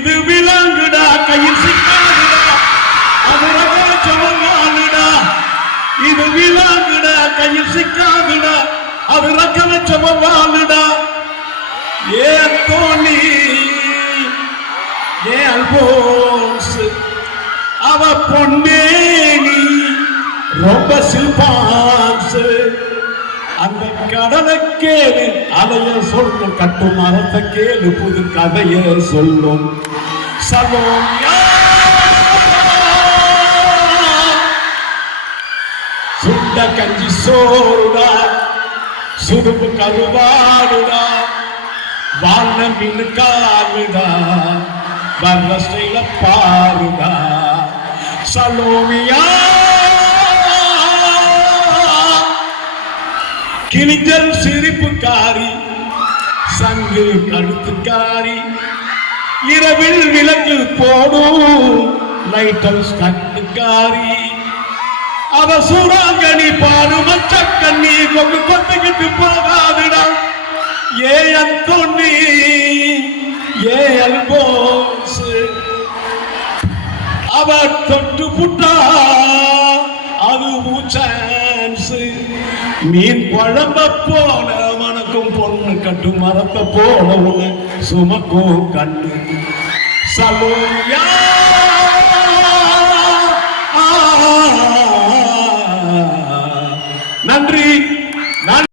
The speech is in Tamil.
இது விலங்குடா கையில் சிக்காதுடா அது ரகவச்சவங்காலுடா இது விலங்குடா கையில் சிக்காதுடா அது ரகவச்சவங்காலுடா ஏ தோனி ஏ அல்போன்ஸ் அவ பொன்னேனி ரொம்ப சில்பான்ஸ் அந்த கடலை கேளு அலைய சொல்லும் கட்டு மரத்தை கேளு புது கதைய சொல்லும் சலோமியா சுண்ட கஞ்சி சோறுடா சுடுப்பு கருவாடுடா வாழ மீன் காலுடா வர்ற ஸ்டைல பாருடா சலோமியா கிளிஞ்சல் சிரிப்புக்காரி சங்கு கழுத்துக்காரி இரவில் விளக்கு போடும் லைட்டல் ஸ்டண்டுக்காரி அவ சூறாங்கனி பாடு மச்சக்கண்ணி கொங்கு கொத்துக்கிட்டு போகாதுடா ஏ அந்தோண்ணி ஏ அல்போன்ஸ் அவ தொட்டு புட்டா அது சான்ஸ் மீன் குழம்ப போல மனக்கும் பொண்ணு கட்டு மரத்தை போல உள்ள சுமக்கும் கண்ணு சலோயா